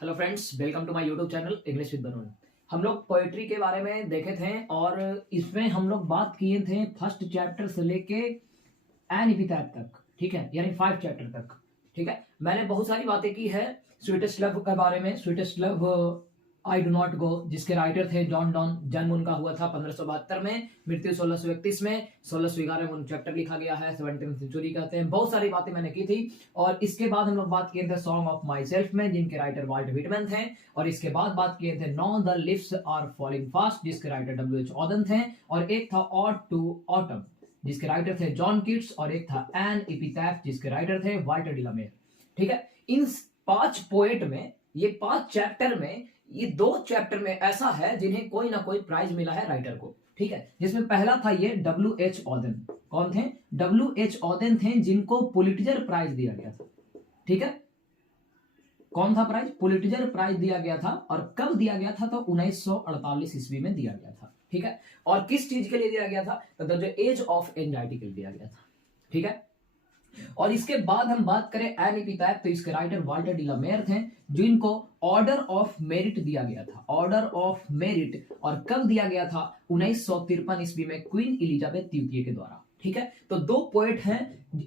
Hello friends, welcome to my YouTube channel English with Banoon. हम लोग poetry के बारे में देखे थे और इसमें हम लोग बात किए थे फर्स्ट चैप्टर से लेके एन एपिथेट तक, ठीक है, यानी 5 चैप्टर तक। ठीक है, मैंने बहुत सारी बातें की है स्वीटेस्ट लव के बारे में। Sweetest love I do not go, जिसके राइटर थे जॉन डॉन। जन्म उनका हुआ था 1572 में, मृत्यु 1631 में। 1611 में चैप्टर लिखा गया है, 17th सेंचुरी कहते हैं। बहुत सारी बातें मैंने की थी। और इसके बाद हम लोग बात किए थे सॉन्ग ऑफ माई सेल्फ में, जिनके राइटर वाल्ट व्हिटमैन थे। और इसके बाद बात किए थे now the leaves are falling fast, जिसके राइटर W.H. ऑदन थे। और एक था ऑड टू ऑटम, जिसके राइटर थे जॉन किट्स। और एक था एन एपिथेट, जिसके राइटर थे वाल्टर डिलामेर। ठीक है, इन 5 पोएट में, ये 5 चैप्टर में, ये 2 चैप्टर में ऐसा है जिन्हें कोई ना कोई प्राइज मिला है राइटर को। ठीक है, जिसमें पहला था ये W.H. ऑदन। कौन थे? W.H. ऑदन थे, जिनको पुलिट्जर प्राइज दिया गया था। ठीक है, कौन था प्राइज? पुलिट्जर प्राइज दिया गया था। और कब दिया गया था? तो 1948 ईस्वी में दिया गया था। ठीक है, और किस चीज के लिए दिया गया था? तो द एज ऑफ एंजाइटी के लिए दिया गया था। ठीक है, और इसके बाद हम बात करें एन एपिथेट, तो इसके राइटर वाल्टर डिलामेर थे, जिनको ऑर्डर ऑफ मेरिट दिया गया था। ऑर्डर ऑफ मेरिट, और कब दिया गया था? 1953 ईस्वी में क्वीन एलिजाबेथ द्वितीय के द्वारा। ठीक है, तो 2 पोएट हैं,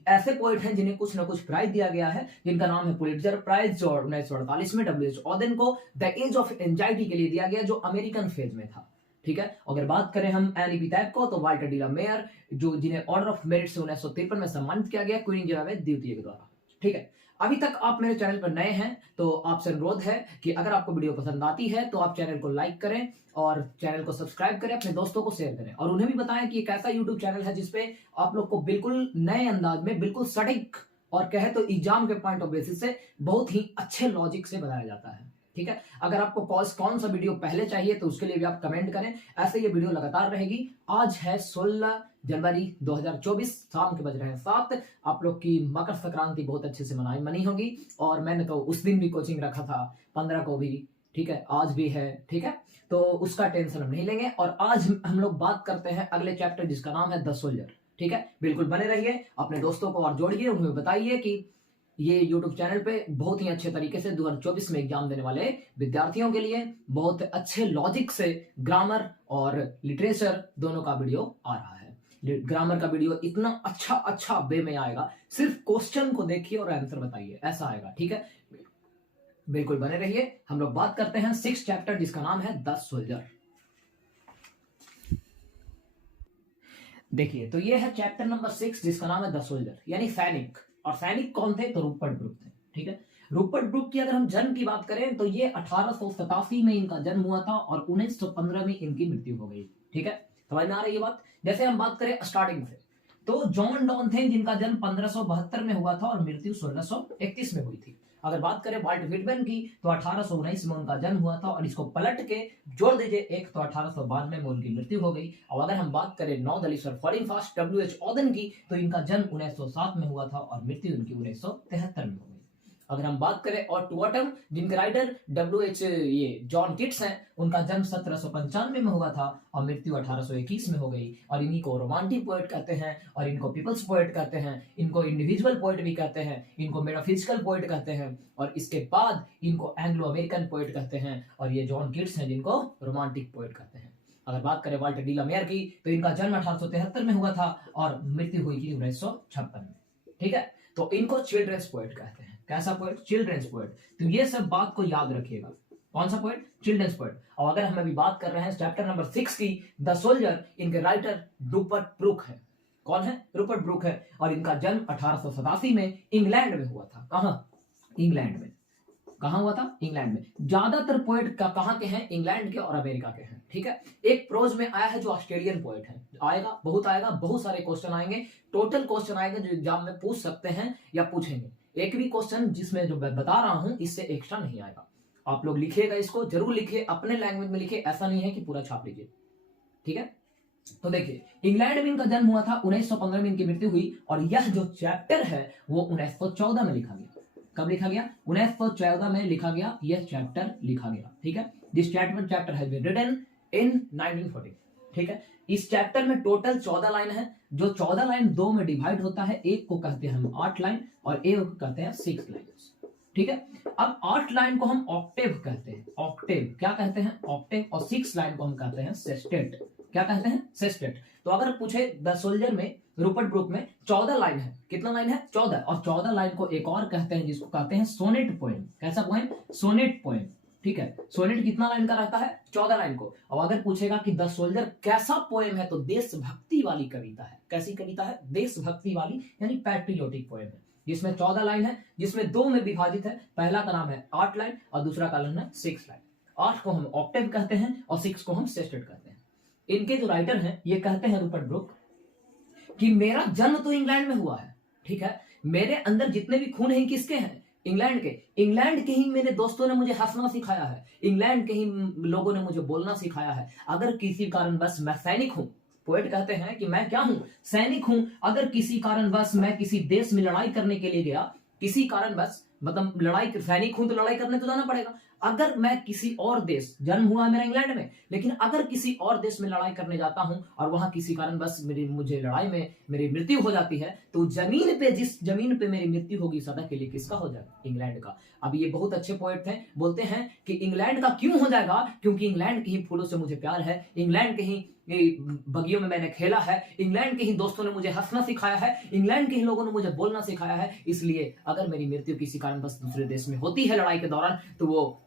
ऐसे पोएट हैं जिन्हें कुछ ना कुछ प्राइज दिया गया है, जिनका नाम है पुलिट्जर प्राइज। और 1948 में W.H. ऑदन को द एज ऑफ एंजाइटी के लिए दिया गया, जो अमेरिकन फेज में था। ठीक है, अगर बात करें हम एन एपिथेट को, तो वाल्टर डिलामेर, जो जिन्हें ऑर्डर ऑफ मेरिट से 1953 में सम्मानित किया गया क्वीन एलिजाबेथ द्वितीय के द्वारा। ठीक है, अभी तक आप मेरे चैनल पर नए हैं तो आपसे अनुरोध है कि अगर आपको वीडियो पसंद आती है तो आप चैनल को लाइक करें और चैनल को सब्सक्राइब करें, अपने दोस्तों को शेयर करें, और उन्हें भी बताएं कि एक ऐसा यूट्यूब चैनल है जिसपे आप लोग को बिल्कुल नए अंदाज में, बिल्कुल सटीक, और कहे तो एग्जाम के पॉइंट ऑफ बेसिस से बहुत ही अच्छे लॉजिक से बताया जाता है। ठीक है, अगर आपको कौन सा वीडियो पहले चाहिए तो उसके लिए भी आप कमेंट करें, ऐसे ये वीडियो लगातार रहेगी। आज है 16 जनवरी 2024, शाम के बज रहे हैं 7। आप लोग की मकर संक्रांति बहुत अच्छे से मनी होगी, और मैंने तो उस दिन भी कोचिंग रखा था, 15 को भी। ठीक है, आज भी है। ठीक है, तो उसका टेंशन हम नहीं लेंगे। और आज हम लोग बात करते हैं अगले चैप्टर, जिसका नाम है द सोल्जर। ठीक है, बिल्कुल बने रहिए, अपने दोस्तों को और जोड़िए, उन्हें बताइए कि ये YouTube चैनल पे बहुत ही अच्छे तरीके से 2024 में एग्जाम देने वाले विद्यार्थियों के लिए बहुत अच्छे लॉजिक से ग्रामर और लिटरेचर दोनों का वीडियो आ रहा है। ग्रामर का वीडियो इतना अच्छा वे में आएगा, सिर्फ क्वेश्चन को देखिए और आंसर बताइए, ऐसा आएगा। ठीक है, बिल्कुल बने रहिए। हम लोग बात करते हैं 6 चैप्टर, जिसका नाम है द सोल्जर। देखिए, तो ये है चैप्टर नंबर 6, जिसका नाम है द सोल्जर, यानी सैनिक। और सैनिक कौन थे? तो रूपर्ट ब्रूक थे। ठीक है, रूपर्ट ब्रूक की अगर हम जन्म की बात करें तो ये 1887 में इनका जन्म हुआ था और 1915 में इनकी मृत्यु हो गई। ठीक है, समझ में आ रही है ये बात? जैसे हम बात करें स्टार्टिंग से, तो जॉन डॉन थे, जिनका जन्म 1572 में हुआ था और मृत्यु 1631 में हुई थी। अगर बात करें वाल्ट व्हिटमैन की, तो 1819 में उनका जन्म हुआ था, और इसको पलट के जोड़ दीजिए एक, तो 1892 में उनकी मृत्यु हो गई। और अगर हम बात करें now the leaves are falling fast W.H. Auden की, तो इनका जन्म 1907 में हुआ था और मृत्यु इनकी 1973 में हो गई। अगर हम बात करें और टू ऑटम, जिनके राइटर W.H. ये जॉन किट्स हैं, उनका जन्म 1795 में हुआ था और मृत्यु 1821 में हो गई। और इन्हीं को रोमांटिक पोएट कहते हैं, और इनको पीपल्स पोएट कहते हैं, इनको इंडिविजुअल पोएट भी कहते हैं, इनको मेटाफिजिकल पोएट कहते हैं, और इसके बाद इनको एंग्लो अमेरिकन पोएट कहते हैं। और ये जॉन किट्स हैं, जिनको रोमांटिक पोएट कहते हैं। अगर बात करें वाल्टर डिलामेर की, तो इनका जन्म 1873 में हुआ था और मृत्यु हुई थी 1956 में। ठीक है, तो इनको चिल्ड्रंस पोएट कहते हैं। कैसा पोएट? Children's poet. तो ये सब बात को याद रखिएगा। कौन सा पोएट? Children's poet. और अगर हम अभी बात कर रहे हैं चैप्टर नंबर 6 की, द सोल्जर, इनके राइटर रूपर्ट ब्रूक है। कौन है? रूपर्ट ब्रूक है। और इनका जन्म 1887 में इंग्लैंड में हुआ था। कहां? इंग्लैंड में। कहां हुआ था? इंग्लैंड में। ज्यादातर पोएट का कहां के हैं? इंग्लैंड के और अमेरिका के हैं। ठीक है, एक प्रोज में आया है जो ऑस्ट्रेलियन पोएट है। आएगा, बहुत सारे क्वेश्चन आएंगे, टोटल क्वेश्चन आएंगे जो एग्जाम में पूछ सकते हैं या पूछेंगे। एक भी क्वेश्चन जिसमें जो मैं बता रहा हूं इससे एक्स्ट्रा नहीं आएगा। आप लोग लिखिएगा, इसको जरूर लिखिए, अपने लैंग्वेज में लिखिए, ऐसा नहीं है कि पूरा छाप लीजिए। ठीक है, तो देखिए, इंग्लैंड में इनका जन्म हुआ था, 1915 में इनकी मृत्यु हुई। और यह जो चैप्टर है वो 1914 में लिखा गया। कब लिखा गया? 1914 में लिखा गया, यह चैप्टर लिखा गया। ठीक है, this chapter has been written in 1914। ठीक है, इस चैप्टर में टोटल 14 लाइन है, जो 14 लाइन 2 में डिवाइड होता है। एक को कहते हैं हम 8 लाइन और एक को कहते हैं 6 लाइन। ठीक है। अब 8 लाइन को हम ऑक्टेव कहते हैं, ऑक्टेव क्या कहते हैं, ऑक्टेव। और 6 लाइन को हम कहते हैं सेस्टेट, क्या कहते हैं, सेस्टेट। तो अगर पूछे द सोल्जर में, रूपर्ट ब्रूक में 14 लाइन है, कितना लाइन है, 14, और 14 लाइन को एक और कहते हैं जिसको कहते हैं सोनेट पोएम। कैसा पोएम, सोनेट पोएम, ठीक है। सोनेट कितना लाइन का रहता है, 14 लाइन को। और अगर पूछेगा कि द सोल्जर कैसा पोएम है, तो देशभक्ति वाली कविता है। कैसी कविता है, देशभक्ति वाली, यानी पैट्रियोटिक पोएम है, जिसमें 14 लाइन है, जिसमें 2 में विभाजित है। पहला का नाम है 8 लाइन और दूसरा का नाम है 6 लाइन। 8 को हम ऑक्टेव कहते हैं और 6 को हम सेस्टेट कहते हैं। इनके जो राइटर हैं ये कहते हैं रूपर्ट ब्रूक कि मेरा जन्म तो इंग्लैंड में हुआ है, ठीक है, मेरे अंदर जितने भी खून हैं किसके हैं, इंग्लैंड के। इंग्लैंड के ही मेरे दोस्तों ने मुझे हंसना सिखाया है, इंग्लैंड के ही लोगों ने मुझे बोलना सिखाया है। अगर किसी कारणवश मैं सैनिक हूं, पोएट कहते हैं कि मैं क्या हूं, सैनिक हूं। अगर किसी कारणवश मैं किसी देश में लड़ाई करने के लिए गया, किसी कारणवश, मतलब लड़ाई, सैनिक हूं तो लड़ाई करने तो जाना पड़ेगा। अगर मैं किसी और देश, जन्म हुआ है मेरा इंग्लैंड में, लेकिन अगर किसी और देश में लड़ाई करने जाता हूं और वहां किसी कारणवश मुझे लड़ाई में मेरी मृत्यु हो जाती है, तो जमीन पे, जिस जमीन पे मेरी मृत्यु होगी सदा के लिए, किसका हो जाएगा, इंग्लैंड का। अब ये बहुत अच्छे पोएट थे, बोलते हैं कि इंग्लैंड का क्यों हो जाएगा, क्योंकि इंग्लैंड के ही फूलों से मुझे प्यार है, इंग्लैंड के ही बगियों में मैंने खेला है, इंग्लैंड के ही दोस्तों ने मुझे हंसना सिखाया है, इंग्लैंड के ही लोगों ने मुझे बोलना सिखाया है। इसलिए अगर मेरी मृत्यु किसी कारणवश दूसरे देश में होती है लड़ाई के दौरान, तो वो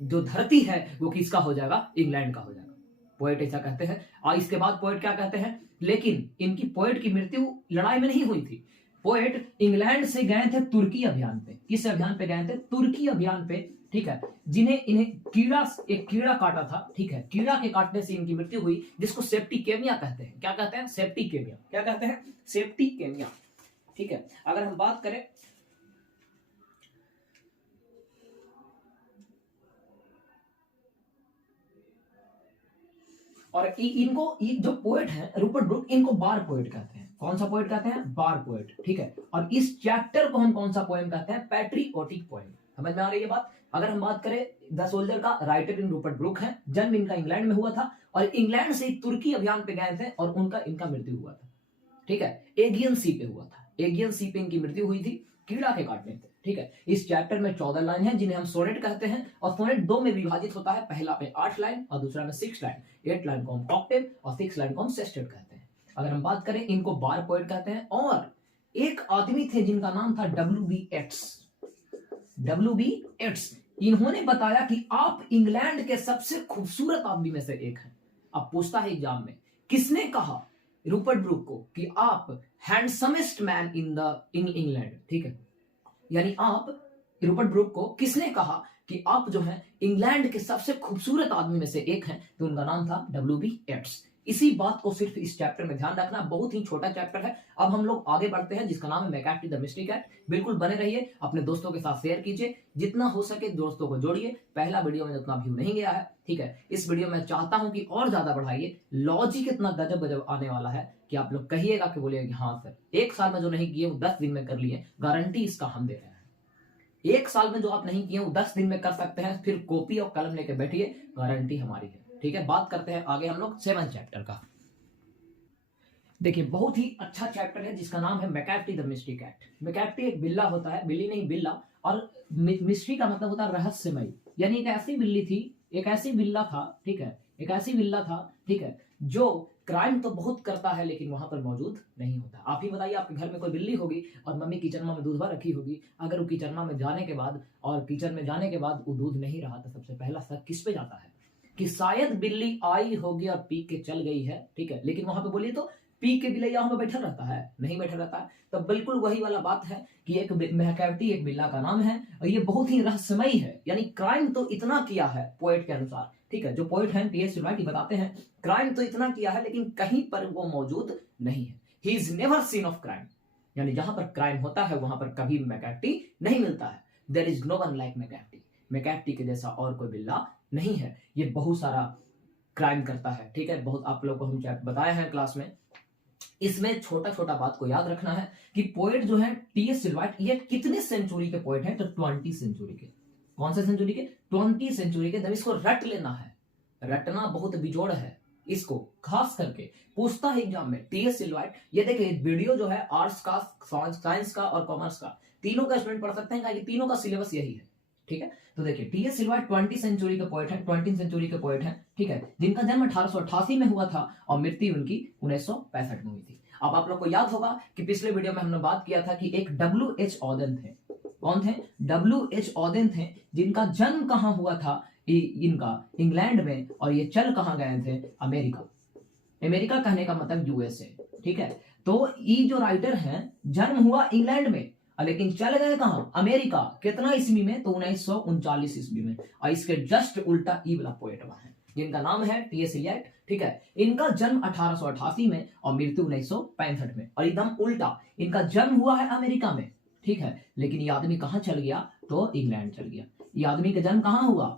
जो धरती है वो किसका हो जाएगा, इंग्लैंड का हो जाएगा। पोएट ऐसा कहते हैं। और इसके बाद पोएट क्या कहते हैं, लेकिन इनकी, पोएट की मृत्यु लड़ाई में नहीं हुई थी। पोएट इंग्लैंड से गए थे तुर्की अभियान पे। किस अभियान पे गए थे, तुर्की अभियान पे, ठीक है, इन्हें एक कीड़ा काटा था, ठीक है, कीड़ा के काटने से इनकी मृत्यु हुई, जिसको सेप्टिकेमिया कहते हैं। क्या कहते हैं, सेप्टिकेमिया, क्या कहते हैं, सेप्टिकेमिया, ठीक है। अगर हम बात करें और इनको, ये जो पोएट है रूपर्ट ब्रूक, इनको बार पोएट कहते हैं। कौन सा पोएट कहते हैं, बार पोएट, ठीक है। और इस चैप्टर को हम कौन सा पोएम कहते हैं, पैट्रियोटिक पोएम। समझ में आ रही है बात। अगर हम बात करें द सोल्जर का, राइटर इन रूपर्ट ब्रूक है, जन्म इनका इंग्लैंड में हुआ था और इंग्लैंड से तुर्की अभियान पे गए थे और इनका मृत्यु हुआ था, ठीक है, एगियन सी पे हुआ था। एगियन सी पे इनकी मृत्यु हुई थी कीड़ा के काटने से, ठीक है। इस चैप्टर में 14 लाइन है जिन्हें हम सोनेट कहते हैं और सोनेट 2 में विभाजित होता है, पहला में 8 लाइन और दूसरा में 6 लाइन। 8 लाइन को हम ऑक्टेव और 6 लाइन को हम सेस्टेट कहते हैं। अगर हम बात करें, इनको बार पोएट कहते हैं। और एक आदमी थे जिनका नाम था W.B. येट्स। W.B. येट्स, इन्होंने बताया कि आप इंग्लैंड के सबसे खूबसूरत आदमी में से एक हैं। अब पूछता है एग्जाम में, किसने कहा रूपर्ट ब्रूक को कि आप हैंडसमेस्ट मैन इन इंग्लैंड, ठीक है, यानी आप, रूपर्ट ब्रूक को किसने कहा कि आप जो है इंग्लैंड के सबसे खूबसूरत आदमी में से एक हैं, तो उनका नाम था W.B. येट्स। इसी बात को सिर्फ इस चैप्टर में ध्यान रखना, बहुत ही छोटा चैप्टर है। अब हम लोग आगे बढ़ते हैं, जिसका नाम है मैकैफ्टी द मिस्ट्री कैट। बिल्कुल बने रहिए, अपने दोस्तों के साथ शेयर कीजिए, जितना हो सके दोस्तों को जोड़िए। पहला वीडियो में उतना व्यू नहीं गया है, ठीक है, इस वीडियो में चाहता हूं कि और ज्यादा बढ़ाइए। लॉजिक इतना गजब गजब आने वाला है कि आप लोग कहिएगा कि बोलिएगा कि हाँ सर, 1 साल में जो नहीं किए वो 10 दिन में कर लिए, गारंटी इसका हम दे रहे हैं। 1 साल में जो आप नहीं किए वो 10 दिन में कर सकते हैं, फिर कॉपी और कलम लेके बैठिए, गारंटी हमारी है, ठीक है। बात करते हैं आगे हम लोग 7 चैप्टर का। देखिए, बहुत ही अच्छा चैप्टर है जिसका नाम है मैकैफ्टी द मिस्ट्री कैट। मैकैफ्टी एक बिल्ला होता है, बिल्ली नहीं बिल्ला, और मिस्ट्री का मतलब होता है रहस्यमय, यानी एक ऐसी बिल्ली थी, एक ऐसी बिल्ला था, ठीक है, एक ऐसी बिल्ला था, ठीक है, जो क्राइम तो बहुत करता है लेकिन वहां पर मौजूद नहीं होता। आप ही बताइए, आपके घर में कोई बिल्ली होगी और मम्मी किचन में दूध भर रखी होगी, अगर वो किचन में जाने के बाद वो दूध नहीं रहा, तो सबसे पहला शक किस पे जाता है कि शायद बिल्ली आई होगी और पी के चल गई है, ठीक है, लेकिन वहां पे बोलिए तो पी के बिल्ला में बैठा रहता है, नहीं बैठा रहता है। तो बिल्कुल वही वाला बात है कि एक मैकैफ्टी एक बिल्ला का नाम है और ये बहुत ही रहस्यमयी है, यानी क्राइम तो इतना किया है पोएट के अनुसार, ठीक है, जो पोएट हैं T.S. सिल्वर्ट बताते हैं क्राइम तो इतना किया है लेकिन कहीं पर वो मौजूद नहीं है। He is never seen of crime, यानी जहां पर क्राइम होता है वहां पर कभी मैकैफ्टी नहीं मिलता है। There is no one like मैकैफ्टी, मैकैफ्टी के जैसा और कोई बिल्ला नहीं है। ये बहुत सारा क्राइम करता है, ठीक है, बहुत आप लोगों को हम बताया है क्लास में। इसमें छोटा छोटा बात को याद रखना है कि पोएट जो है T.S. सिल्वर्ट, ये कितने सेंचुरी के पोएट हैं, तो 20 सेंचुरी के। कौन से सेंचुरी के, 20 सेंचुरी के। जब इसको रट लेना है, रटना बहुत बिजोड़ है, इसको खास करके पूछता है एग्जाम में टीएस सिलवाइट। ये देखिए वीडियो जो है आर्ट्स का, साइंस का और कॉमर्स का, तीनों का स्टूडेंट पढ़ सकते हैं, तीनों का सिलेबस यही है। ठीक है, तो देखिए टीएस सिलवाइट 20 सेंचुरी के पोएट है, 20 सेंचुरी के पोएट है। ठीक है, जिनका जन्म 1888 में हुआ था और मृत्यु उनकी 1965 में हुई थी। अब आप लोग को याद होगा कि पिछले वीडियो में हमने बात किया था कि एक W.H. ऑडेन थे। कौन थे? W.H. ऑडेन थे, जिनका जन्म कहां हुआ था? इनका इंग्लैंड में, और ये चल कहां गए थे? अमेरिका। अमेरिका कहने का मतलब यूएसए। ठीक है, तो ये जो राइटर हैं जन्म हुआ इंग्लैंड में लेकिन चल गए कहां? अमेरिका। कितना ईस्वी में? तो 1939 ईस्वी में। और इसके जस्ट उल्टा ई वाला पोएट वहां है जिनका नाम है टीएस इलियट। ठीक है, इनका जन्म 1888 में और मृत्यु 1965 में, और एकदम उल्टा, इनका जन्म हुआ है अमेरिका में। ठीक है, लेकिन ये आदमी कहां चल गया? तो इंग्लैंड चल गया। ये आदमी का जन्म कहां हुआ?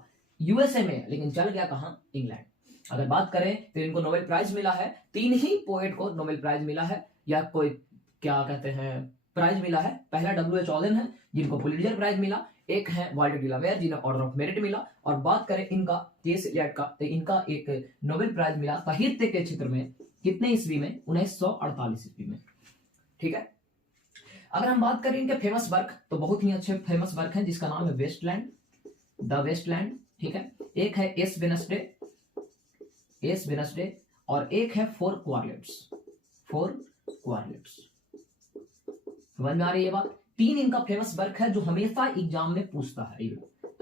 यूएसए में, लेकिन चल गया कहां? इंग्लैंड। अगर बात करें तो इनको नोबेल प्राइज मिला है, 3 ही पोएट को नोबेल प्राइज मिला है, या कोई क्या कहते हैं प्राइज मिला है। पहला W.H. ऑडेन है जिनको पुलित्जर प्राइज मिला, एक है वाल्टर डिलावेयर जिन्हें ऑर्डर ऑफ मेरिट मिला, और बात करें इनका टीएस इलियट का, तो इनका एक नोबेल प्राइज मिला साहित्य के क्षेत्र में। कितने ईस्वी में? 1948 ईस्वी में। ठीक है, अगर हम बात करें इनके फेमस वर्क, तो बहुत ही अच्छे फेमस वर्क हैं जिसका नाम है वेस्टलैंड, द वेस्टलैंड। ठीक है, एक है एस वेनसडे, और एक है फोर क्वारलेट्स। समझ में आ रही है बात? 3 इनका फेमस वर्क है जो हमेशा एग्जाम में पूछता है,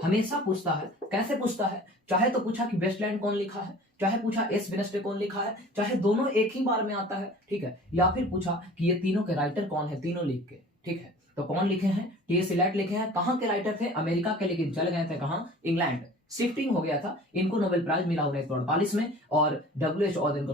हमेशा पूछता है। कैसे पूछता है? चाहे तो पूछा कि वेस्टलैंड कौन लिखा है, चाहे पूछा एस वेनसडे कौन लिखा है, चाहे दोनों एक ही बार में आता है। ठीक है, या फिर पूछा कि ये तीनों के राइटर कौन है, तीनों लिख के। ठीक है, तो कौन लिखे हैं? टीएस इलियट लिखे हैं। कहां के राइटर थे? अमेरिका के, लेकिन चल गए थे कहां? इंग्लैंड। शिफ्टिंग हो गया था। इनको नोबेल प्राइज मिला 1948 में, और W.H. ऑडेन को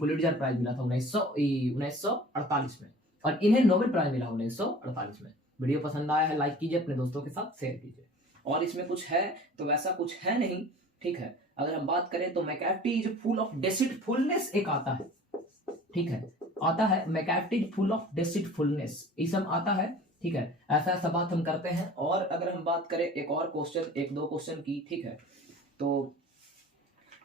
पुलित्जर प्राइज मिला था 1948 में, और इन्हें नोबेल प्राइज मिला 1948 में। वीडियो पसंद आया है लाइक कीजिए, अपने दोस्तों के साथ शेयर कीजिए। और इसमें कुछ है तो वैसा कुछ है नहीं। ठीक है, अगर हम बात करें तो मैकैफ्टी इज फुल ऑफ डिसीटफुलनेस एक आता है। ठीक है, आता है मैकैफ्टी फुल ऑफ डिसीटफुलनेस, ये सब आता है। ठीक है, ऐसा ऐसा बात हम करते हैं। और अगर हम बात करें एक और क्वेश्चन, 1-2 क्वेश्चन की, ठीक है, तो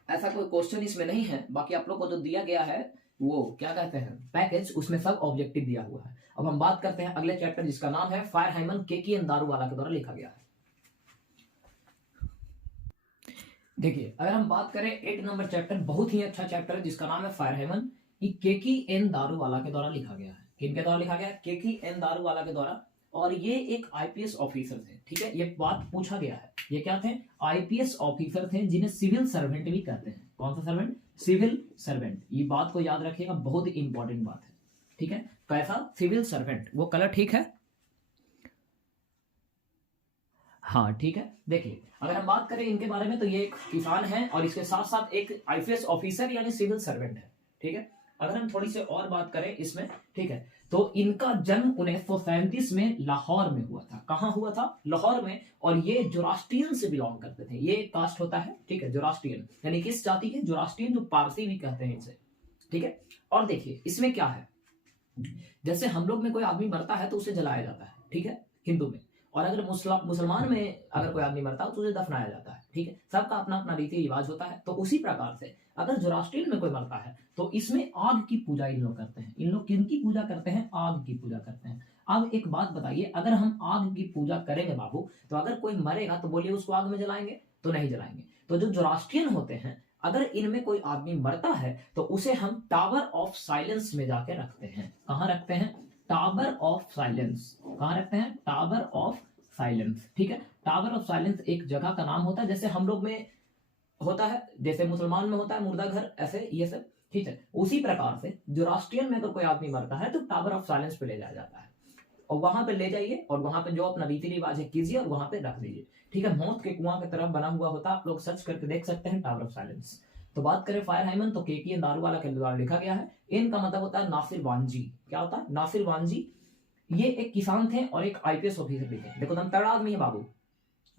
ऐसा कोई क्वेश्चन इसमें नहीं है। बाकी आप लोग को जो दिया गया है वो क्या कहते हैं पैकेज, उसमें सब ऑब्जेक्टिव दिया हुआ है। अब हम बात करते हैं अगले चैप्टर जिसका नाम है फायर हाइमन केकीएन दारूवाला के द्वारा लिखा गया है। देखिए, अगर हम बात करें 8 नंबर चैप्टर, बहुत ही अच्छा चैप्टर है जिसका नाम है फायर हाइमन, केकीएन दारूवाला के द्वारा लिखा गया है। किनके द्वारा लिखा गया? केकीएन दारूवाला के द्वारा। और ये एक आईपीएस ऑफिसर थे। ठीक है, ये बात पूछा गया है। ये क्या थे? आईपीएस ऑफिसर थे जिन्हें सिविल सर्वेंट भी कहते हैं। कौन सा सर्वेंट? Civil servant. ये बात को याद रखिएगा, बहुत ही इंपॉर्टेंट बात है। ठीक है, कैसा? Civil servant. वो कलर ठीक है? हाँ ठीक है। देखिए, अगर हम बात करें इनके बारे में तो ये एक किसान है और इसके साथ साथ एक आईपीएस ऑफिसर यानी सिविल सर्वेंट है। ठीक है, अगर हम थोड़ी सी और बात करें इसमें, ठीक है, तो इनका जन्म 1937 में लाहौर में हुआ था। कहां हुआ था? लाहौर में। और ये जोरास्ट्रियन से बिलोंग करते थे। ये कास्ट होता है, ठीक है, जोरास्ट्रियन, यानी किस जाति के? जोरास्ट्रियन, जो पारसी भी कहते हैं इसे। ठीक है, और देखिए इसमें क्या है, जैसे हम लोग में कोई आदमी मरता है तो उसे जलाया जाता है, ठीक है, हिंदू में। और अगर मुसलमान में अगर कोई आदमी मरता है तो उसे दफनाया जाता है। ठीक है, सबका अपना अपना रीति रिवाज होता है। तो उसी प्रकार से अगर जोरास्ट्रियन में कोई मरता है तो इसमें आग की पूजा इन लोग करते हैं। इन लोग किनकी पूजा करते हैं? आग की पूजा करते हैं। अब एक बात बताइए, अगर हम आग की पूजा करेंगे बाबू, तो अगर कोई मरेगा तो बोलिए उसको आग में जलाएंगे? तो नहीं जलाएंगे। तो जो जोरास्ट्रियन होते हैं, अगर इनमें कोई आदमी मरता है तो उसे हम टावर ऑफ साइलेंस में जाके रखते हैं। कहां रखते हैं? Tower of silence. कहां रखते हैं? Tower of silence. ठीक है, टावर ऑफ साइलेंस एक जगह का नाम होता है, जैसे हम लोग में होता है, जैसे मुसलमान में होता है मुर्दा घर, ऐसे ये सब। ठीक है, उसी प्रकार से जोरास्ट्रियन में अगर कोई आदमी मरता है तो टावर ऑफ साइलेंस पे ले जाया जाता है, और वहां पे ले जाइए और वहां पे जो अपना रीति रिवाज है कीजिए और वहां पे रख दीजिए। ठीक है, मौत के कुआं की तरफ बना हुआ होता है, आप लोग सर्च करके देख सकते हैं, टावर ऑफ साइलेंस। तो बात करें फायर हाइमन, तो केकीएन दारूवाला के द्वारा लिखा गया है। इनका मतलब होता है नासिर वांजी। क्या होता है? नासिर वांजी। ये एक किसान थे और एक आईपीएस ऑफिसर भी थे। देखो, दम तगड़ा आदमी है बाबू,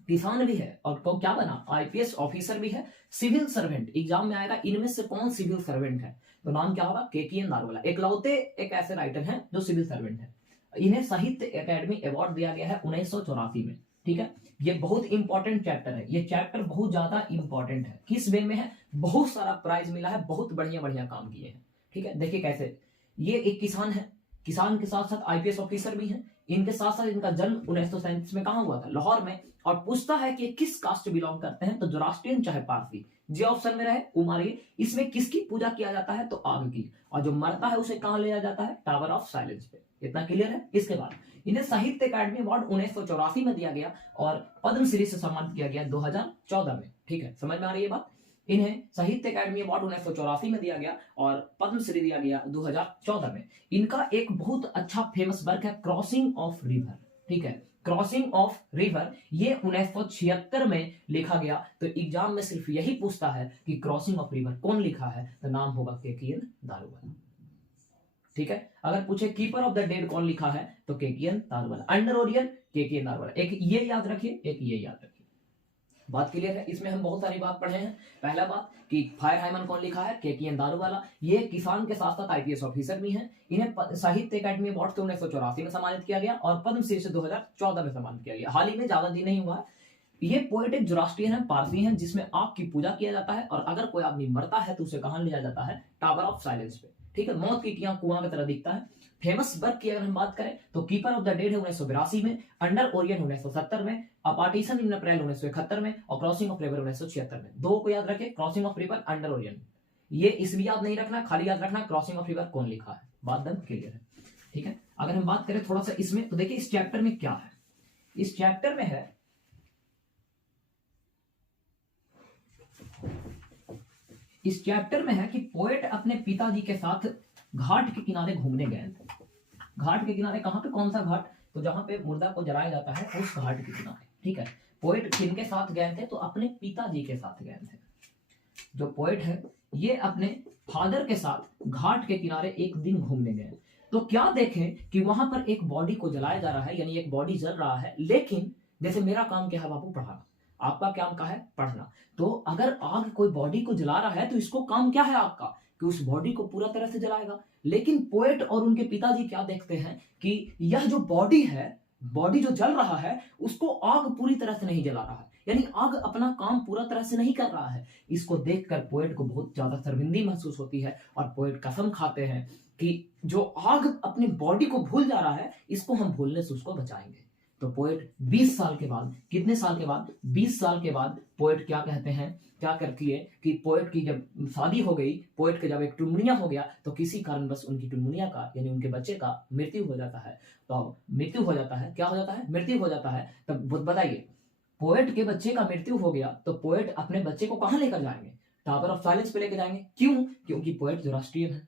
किसान भी है और तो क्या बना? आईपीएस ऑफिसर भी है, सिविल सर्वेंट। एग्जाम में आएगा इनमें से कौन सिविल सर्वेंट है, तो नाम क्या होगा? केकीएन दारूवाला। एकलौते एक ऐसे राइटर हैं जो सिविल सर्वेंट है। इन्हें साहित्य अकेडमी अवार्ड दिया गया है 1984 में। ठीक है, ये बहुत इंपॉर्टेंट चैप्टर है, ये चैप्टर बहुत ज्यादा इंपॉर्टेंट है। किस वे में है? बहुत सारा प्राइज मिला है, बहुत बढ़िया बढ़िया काम किए हैं। ठीक है, देखिए कैसे, ये एक किसान है, किसान के साथ साथ आईपीएस ऑफिसर भी हैं। इनके साथ साथ इनका जन्म 1937 में कहां हुआ था? लाहौर में। और पूछता है कि किस कास्ट बिलोंग करते हैं, तो जोरास्ट्रियन चाहे पारसी। जे ऑप्शन में रहे वो मारिए। इसमें किसकी पूजा किया जाता है? तो आग की। और जो मरता है उसे कहां ले जाता है? टावर ऑफ साइलेंस पे। इतना क्लियर है? इसके बाद इन्हें साहित्य अकादमी अवार्ड 1984 में दिया गया और पद्मश्री से सम्मानित किया गया 2014 में। ठीक है, समझ में आ रही है बात? इन्हें साहित्य अकादमी अवार्ड 1984 में दिया गया और पद्मश्री दिया गया 2014 में। इनका एक बहुत अच्छा फेमस वर्क है क्रॉसिंग ऑफ रिवर। ठीक है, क्रॉसिंग ऑफ रिवर, ये 1976 में लिखा गया। तो एग्जाम में सिर्फ यही पूछता है कि क्रॉसिंग ऑफ रिवर कौन लिखा है, तो नाम होगा केकेएन दारुवाला। ठीक है, अगर पूछे कीपर ऑफ द डेड कौन लिखा है, तो KKN Daruwalla. Under Orion KKN Daruwalla. एक ये याद रखिए, एक ये याद रखिए। बात क्लियर है? इसमें हम बहुत सारी बात पढ़े हैं। पहला बात कि फायर हाइमन कौन लिखा है? केकेएन दारुवाला। ये किसान के साथ साथ आईपीएस ऑफिसर भी हैं। इन्हें साहित्य अकादमी अवार्ड से 1984 में सम्मानित किया गया और पद्मश्री से 2014 में सम्मानित किया गया। हाल ही में, ज्यादा दिन नहीं हुआ है। ये पोएट एक जोरास्ट्रियन है, पारसी है, जिसमें आग की पूजा किया जाता है और अगर कोई आदमी मरता है तो उसे कहां लिया जाता है? टावर ऑफ साइलेंस पे। ठीक है, मौत की कुआं की तरह दिखता है। फेमस वर्क की अगर हम बात करें तो कीपर ऑफ द डेड है 1982 में, अंडर ओरियन 1970 में, अ पार्टीशन इन अप्रैल 1971 में और क्रॉसिंग ऑफ रिवर 1976 में। दो को याद रखें, crossing of river, under Orion. ये इसलिए याद नहीं रखना, खाली याद रखना क्रॉसिंग ऑफ रिवर कौन लिखा है। बात दम क्लियर है? ठीक है, अगर हम बात करें थोड़ा सा इसमें, तो देखिए इस चैप्टर में क्या है। इस चैप्टर में है, इस चैप्टर में है कि पोएट अपने पिताजी के साथ घाट के किनारे घूमने गए थे। घाट के किनारे कहां पे? कौन सा घाट? तो जहां पे मुर्दा को जलाया जाता है उस घाट के किनारे। ठीक है, पोएट किनके साथ गए थे? तो अपने पिताजी के साथ गए थे। जो पोएट है ये अपने फादर के साथ घाट के किनारे एक दिन घूमने गए। तो क्या देखें कि वहां पर एक बॉडी को जलाया जा रहा है, यानी एक बॉडी जल रहा है। लेकिन जैसे मेरा काम क्या है बाबू? पढ़ाना। आपका काम क्या है? पढ़ना। तो अगर आग कोई बॉडी को जला रहा है तो इसको काम क्या है आपका? कि उस बॉडी को पूरा तरह से जलाएगा। लेकिन पोएट और उनके पिताजी क्या देखते हैं कि यह जो बॉडी है, बॉडी जो जल रहा है, उसको आग पूरी तरह से नहीं जला रहा है, यानी आग अपना काम पूरा तरह से नहीं कर रहा है। इसको देखकर पोएट को बहुत ज्यादा शर्मिंदगी महसूस होती है और पोएट कसम खाते हैं कि जो आग अपनी बॉडी को भूल जा रहा है, इसको हम भूलने से उसको बचाएंगे। तो पोएट 20 साल के बाद, कितने साल के बाद? 20 साल के बाद पोएट क्या कहते हैं, क्या करती है कि पोएट की जब शादी हो गई, पोएट के जब एक टुनमुनिया हो गया, तो किसी कारण बस उनकी टुनमुनिया का, यानी उनके बच्चे का मृत्यु हो जाता है। तो मृत्यु हो जाता है, क्या हो जाता है? मृत्यु हो जाता है। तब बताइए, पोएट के बच्चे का मृत्यु हो गया तो पोएट अपने बच्चे को कहां लेकर जाएंगे? टावर ऑफ साइलेंस पे लेकर जाएंगे। क्यों? क्योंकि पोएट जोरास्ट्रियन है।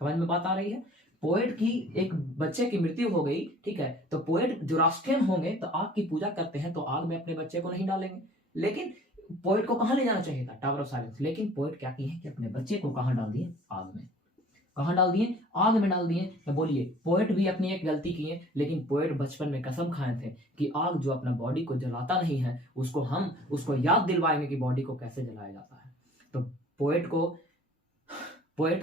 समझ में बात आ रही है? पोएट की एक बच्चे की मृत्यु हो गई, ठीक है, तो पोएट जोरास्ट्रियन होंगे तो आग की पूजा करते हैं, तो आग में अपने बच्चे को नहीं डालेंगे। लेकिन पोएट को कहां ले जाना चाहिए था? Tower of silence. लेकिन पोएट क्या किए कि अपने बच्चे को कहां डाल दिए? आग में। कहां डाल दिए? आग में डाल दिए। तो बोलिए, पोएट भी अपनी एक गलती किए, लेकिन पोएट बचपन में कसम खाए थे कि आग जो अपना बॉडी को जलाता नहीं है, उसको हम उसको याद दिलवाएंगे कि बॉडी को कैसे जलाया जाता है। तो पोएट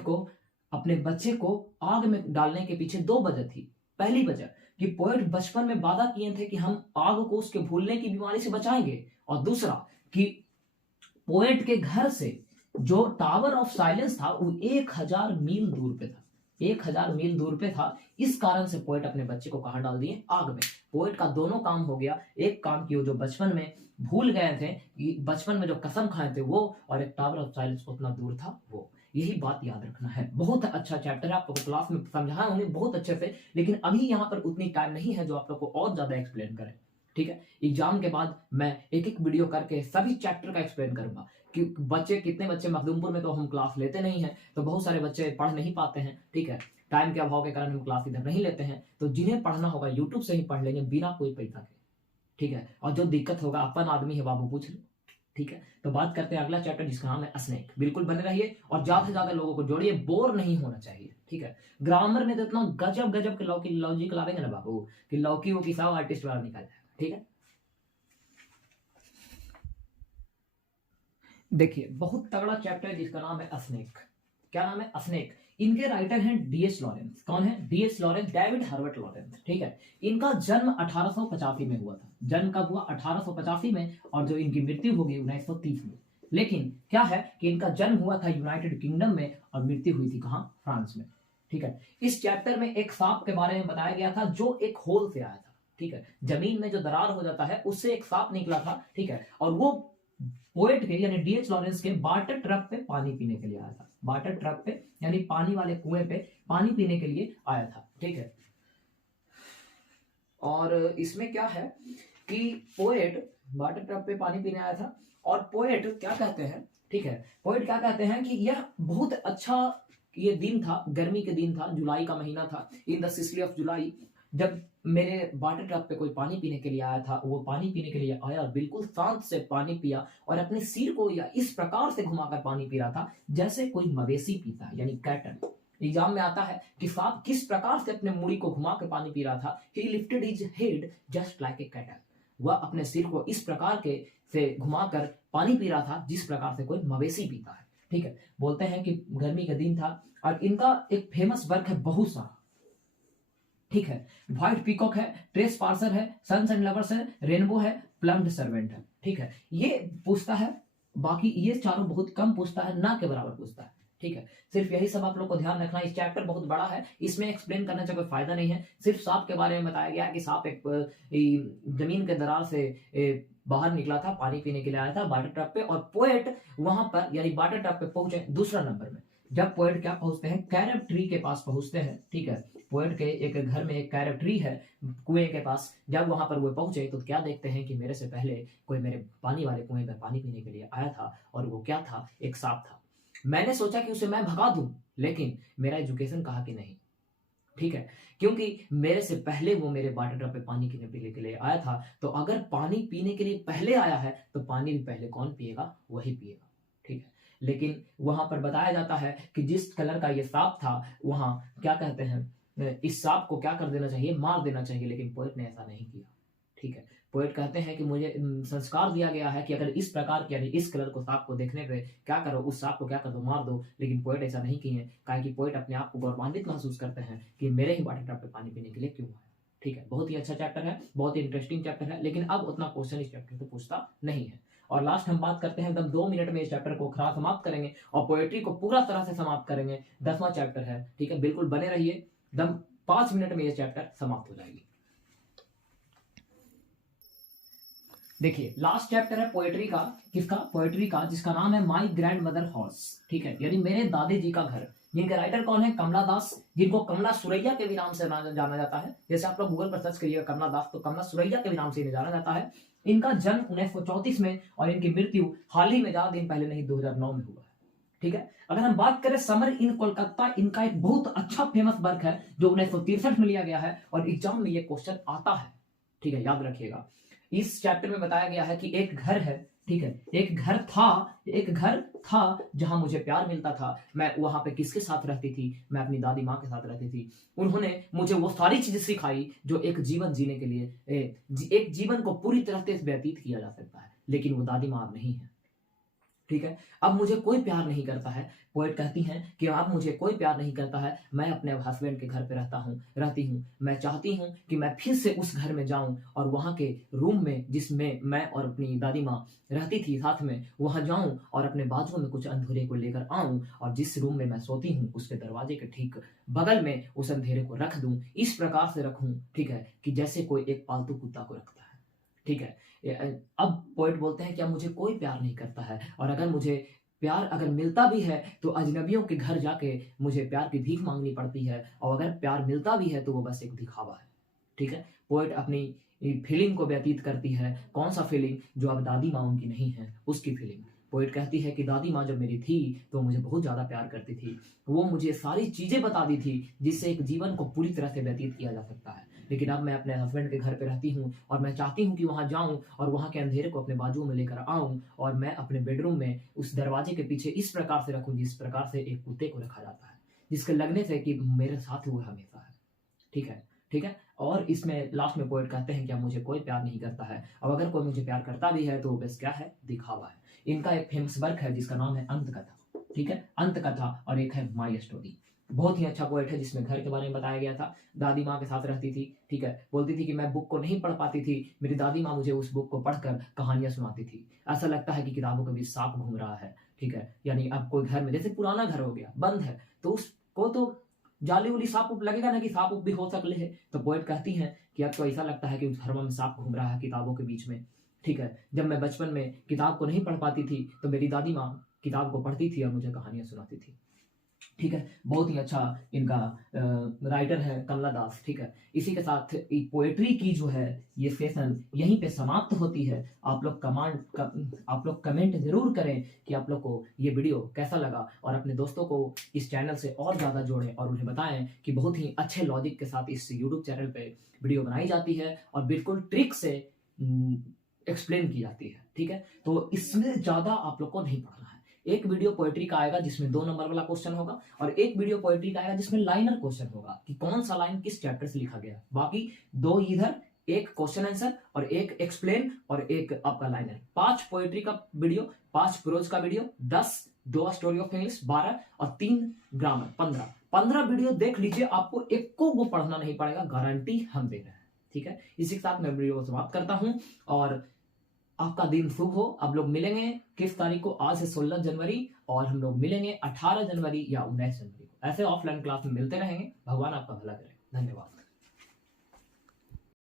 को अपने बच्चे को आग में डालने के पीछे दो वजह थी। पहली वजह कि पोएट बचपन में वादा किए थे कि हम आग को उसके भूलने की बीमारी से बचाएंगे, और दूसरा कि पोएट के घर से जो टावर ऑफ साइलेंस था वो 1000 मील दूर पे था। 1000 मील दूर पे था। इस कारण से पोएट अपने बच्चे को कहां डाल दिए? आग में। पोएट का दोनों काम हो गया। एक काम की, वो जो बचपन में भूल गए थे, बचपन में जो कसम खाए थे वो, और एक टावर ऑफ साइलेंस उतना दूर था वो। यही बात याद रखना है। बहुत अच्छा चैप्टर है, आपको क्लास में समझाया उन्हें बहुत अच्छे से, लेकिन अभी यहाँ पर उतनी टाइम नहीं है जो आप लोग को और ज्यादा एक्सप्लेन करें। ठीक है, एग्जाम के बाद मैं एक एक वीडियो करके सभी चैप्टर का एक्सप्लेन करूंगा कि बच्चे कितने बच्चे, मखदूमपुर में तो हम क्लास लेते नहीं है, तो बहुत सारे बच्चे पढ़ नहीं पाते हैं। ठीक है, टाइम के अभाव के कारण हम क्लास इधर नहीं लेते हैं, तो जिन्हें पढ़ना होगा यूट्यूब से ही पढ़ लेंगे बिना कोई पैसा के। ठीक है, और जो दिक्कत होगा अपन आदमी है बाबू, पूछ लो। ठीक है, तो बात करते हैं अगला चैप्टर जिसका नाम है स्नेक। बिल्कुल बने रहिए और ज्यादा से ज्यादा लोगों को जोड़िए, बोर नहीं होना चाहिए। ठीक है, ग्रामर में तो इतना गजब गजब के लॉजिक लावेंगे ना बाबू कि लौकी वो किसा आर्टिस्ट वाला निकाल जाएगा। ठीक है, देखिए बहुत तगड़ा चैप्टर है जिसका नाम है स्नेक। क्या नाम है? स्नेक। इनके राइटर हैं डीएच लॉरेंस। कौन है? DH Lawrence, David Herbert Lawrence. ठीक है, इनका जन्म 1885 में हुआ था। जन्म कब हुआ? 1885 में, और जो इनकी मृत्यु होगी 1930 में। लेकिन क्या है कि इनका जन्म हुआ था यूनाइटेड किंगडम में और मृत्यु हुई थी कहां? फ्रांस में। ठीक है, इस चैप्टर में एक सांप के बारे में बताया गया था जो एक होल से आया था। ठीक है, जमीन में जो दरार हो जाता है उससे एक सांप निकला था। ठीक है, और वो पोएट के यानी डीएच लॉरेंस के वाटर ट्रक पे पानी पीने के लिए आया था। वाटर ट्रक पे यानी पानी वाले कुएं पे पानी पीने के लिए आया था। ठीक है, और इसमें क्या है कि पोएट वाटर ट्रक पे पानी पीने आया था, और पोएट क्या कहते हैं? ठीक है, पोएट क्या कहते हैं कि यह बहुत अच्छा ये दिन था, गर्मी के दिन था, जुलाई का महीना था, in the Sicily of July, जब मेरे वाटर ट्रक पे कोई पानी पीने के लिए आया था। वो पानी पीने के लिए आया, बिल्कुल शांत से पानी पिया और अपने सिर को या इस प्रकार से घुमाकर पानी पी रहा था जैसे कोई मवेशी पीता है, यानी कैटल। एग्जाम में आता है कि सांप किस प्रकार से अपने मुड़ी को घुमा कर पानी पी रहा था। ही lifted his head just like a cattle. वह अपने सिर को इस प्रकार के से घुमाकर पानी पी रहा था जिस प्रकार से कोई मवेशी पीता है। ठीक है, बोलते हैं कि गर्मी का दिन था, और इनका एक फेमस वर्क है बहुत सारा। ठीक है, व्हाइट पीकॉक है, ट्रेस पार्सर है, सन्स एंड लवर्स है, रेनबो है, प्लम्ड सर्वेंट है। ठीक है, ये पूछता है, बाकी ये चारों बहुत कम पूछता है, ना के बराबर पूछता है। ठीक है, सिर्फ यही सब आप लोग को ध्यान रखना। इस चैप्टर बहुत बड़ा है, इसमें एक्सप्लेन करने से कोई फायदा नहीं है। सिर्फ सांप के बारे में बताया गया कि सांप एक जमीन के दरार से बाहर निकला था, पानी पीने के लिए आया था वाटर ट्रक पे, और पोएट वहां पर यानी वाटर ट्रक पे पहुंचे दूसरा नंबर में। जब पोएट क्या पहुंचते हैं? कैरब ट्री के पास पहुंचते हैं। ठीक है, पोएट के एक घर में एक कैरब ट्री है कुएं के पास। जब वहां पर वो पहुंचे तो क्या देखते हैं कि मेरे से पहले कोई मेरे पानी वाले कुएं पर पानी पीने के लिए आया था, और वो क्या था? एक सांप था। मैंने सोचा कि उसे मैं भगा दूं, लेकिन मेरा एजुकेशन कहा कि नहीं। ठीक है, क्योंकि मेरे से पहले वो मेरे वाटर ट्रक पे पानी पीने के लिए आया था, तो अगर पानी पीने के लिए पहले आया है तो पानी भी पहले कौन पिएगा? वही पिएगा। ठीक है, लेकिन वहां पर बताया जाता है कि जिस कलर का ये सांप था, वहां क्या कहते हैं, इस सांप को क्या कर देना चाहिए? मार देना चाहिए, लेकिन पोएट ने ऐसा नहीं किया। ठीक है, पोएट कहते हैं कि मुझे संस्कार दिया गया है कि अगर इस प्रकार के यानी इस कलर को सांप को देखने पे क्या करो, उस सांप को क्या कर दो? मार दो। लेकिन पोएट ऐसा नहीं किए, कहा कि पोएट अपने आप को गौरवान्वित महसूस करते हैं कि मेरे ही वाटर ट्रक पे पानी पीने के लिए क्यों आया। ठीक है, बहुत ही अच्छा चैप्टर है, बहुत ही इंटरेस्टिंग चैप्टर है, लेकिन अब उतना क्वेश्चन इस चैप्टर को पूछता नहीं है। और लास्ट हम बात करते हैं, एकदम 2 मिनट में इस चैप्टर को खरा समाप्त करेंगे और पोएट्री को पूरा तरह से समाप्त करेंगे। 10वां चैप्टर है। ठीक है, बिल्कुल बने रहिए, एकदम 5 मिनट में यह चैप्टर समाप्त हो जाएगी। देखिए, लास्ट चैप्टर है पोएट्री का। किसका? पोएट्री का, जिसका नाम है माई ग्रैंड मदर हाउस। ठीक है, यानी मेरे दादी जी का घर। जिनके राइटर कौन है? कमला दास, जिनको कमला सुरैया के भी नाम से जाना जाता है। जैसे आप लोग गूगल पर सर्च करिएगा कमला दास, तो कमला सुरैया के भी नाम से जाना जाता है। इनका जन्म 1934 में और इनकी मृत्यु हाल ही में, ज्यादा दिन पहले नहीं, 2009 में हुआ है। ठीक है, अगर हम बात करें समर इन कोलकाता, इनका एक बहुत अच्छा फेमस वर्क है जो 1963 में लिया गया है और एग्जाम में ये क्वेश्चन आता है। ठीक है, याद रखिएगा। इस चैप्टर में बताया गया है कि एक घर है। ठीक है, एक घर था जहां मुझे प्यार मिलता था। मैं वहां पे किसके साथ रहती थी? मैं अपनी दादी माँ के साथ रहती थी। उन्होंने मुझे वो सारी चीजें सिखाई जो एक जीवन जीने के लिए, एक जीवन को पूरी तरह से व्यतीत किया जा सकता है। लेकिन वो दादी माँ अब नहीं है। ठीक है, अब मुझे कोई प्यार नहीं करता है। पोएट कहती हैं कि अब मुझे कोई प्यार नहीं करता है, मैं अपने हस्बैंड के घर पे रहती हूँ। मैं चाहती हूँ कि मैं फिर से उस घर में जाऊं और वहां के रूम में जिसमें मैं और अपनी दादी माँ रहती थी साथ में, वहां जाऊं और अपने बाजू में कुछ अंधेरे को लेकर आऊं और जिस रूम में मैं सोती हूँ उसके दरवाजे के ठीक बगल में उस अंधेरे को रख दूं, इस प्रकार से रखूं। ठीक है, कि जैसे कोई एक पालतू कुत्ता को रखता है। ठीक है, अब पोएट बोलते हैं कि अब मुझे कोई प्यार नहीं करता है, और अगर मुझे प्यार अगर मिलता भी है तो अजनबियों के घर जाके मुझे प्यार की भीख मांगनी पड़ती है, और अगर प्यार मिलता भी है तो वो बस एक दिखावा है। ठीक है, पोएट अपनी फीलिंग को व्यतीत करती है। कौन सा फीलिंग? जो अब दादी माँ उनकी नहीं है, उसकी फीलिंग। पोएट कहती है कि दादी माँ जब मेरी थी तो मुझे बहुत ज्यादा प्यार करती थी, वो मुझे सारी चीजें बता दी थी जिससे एक जीवन को पूरी तरह से व्यतीत किया जा सकता है। लेकिन अब मैं अपने हस्बैंड के घर पे रहती हूँ और मैं चाहती हूँ कि वहां जाऊं और वहां के अंधेरे को अपने बाजुओं में लेकर आऊं, और मैं अपने बेडरूम में उस दरवाजे के पीछे इस प्रकार से रखूं जिस प्रकार से एक कुत्ते को रखा जाता है, जिसके लगने से कि मेरे साथ वो हमेशा है। ठीक है, ठीक है। और इसमें लास्ट में पोएट कहते हैं कि अब मुझे कोई प्यार नहीं करता है, अब अगर कोई मुझे प्यार करता भी है तो बस क्या है? दिखावा है। इनका एक फेमस वर्क है जिसका नाम है अंत कथा। ठीक है, अंत कथा, और एक है माई स्टोरी। बहुत ही अच्छा पोएट है, जिसमें घर के बारे में बताया गया था। दादी माँ के साथ रहती थी, ठीक है, बोलती थी कि मैं बुक को नहीं पढ़ पाती थी, मेरी दादी माँ मुझे उस बुक को पढ़कर कहानियां सुनाती थी। ऐसा लगता है कि किताबों के बीच सांप घूम रहा है, ठीक है। यानी अब कोई घर में, जैसे पुराना घर हो गया, बंद है, तो उसको तो जाली उली सांप उप लगेगा ना, कि सांप उप भी हो सकले है। तो पोएट कहती हैं कि अब तो ऐसा लगता है कि उस घर में सांप घूम रहा है किताबों के बीच में, ठीक है। जब मैं बचपन में किताब को नहीं पढ़ पाती थी, तो मेरी दादी माँ किताब को पढ़ती थी और मुझे कहानियां सुनाती थी, ठीक है। बहुत ही अच्छा इनका राइटर है कमला दास, ठीक है। इसी के साथ पोएट्री की जो है ये सेशन यहीं पे समाप्त होती है। आप लोग आप लोग कमेंट जरूर करें कि आप लोग को ये वीडियो कैसा लगा, और अपने दोस्तों को इस चैनल से और ज़्यादा जोड़ें और उन्हें बताएं कि बहुत ही अच्छे लॉजिक के साथ इस यूट्यूब चैनल पे वीडियो बनाई जाती है और बिल्कुल ट्रिक से एक्सप्लेन की जाती है, ठीक है। तो इसमें ज़्यादा आप लोग को नहीं पढ़ना है। एक वीडियो पोएट्री का आएगा जिसमें 2 नंबर वाला क्वेश्चन होगा, और एक वीडियो पोएट्री का आएगा जिसमें लाइनर क्वेश्चन होगा कि कौन सा लाइन किस चैप्टर से लिखा गया। बाकी 2 इधर, एक क्वेश्चन आंसर और एक एक्सप्लेन और एक आपका लाइनर। 5 पोएट्री का वीडियो, 5 प्रोज का वीडियो, 10, 2 स्टोरी ऑफ इंग्लिश 12 और 3 ग्रामर 15 वीडियो देख लीजिए। आपको एक को पढ़ना नहीं पड़ेगा, गारंटी हम दे रहे हैं, ठीक है। इसी के साथ मैं वीडियो को समाप्त करता हूं और आपका दिन शुभ हो। अब लोग मिलेंगे किस तारीख को, आज से 16 जनवरी, और हम लोग मिलेंगे 18 जनवरी या 19 जनवरी को। ऐसे ऑफलाइन क्लास में मिलते रहेंगे। भगवान आपका भला करे। धन्यवाद।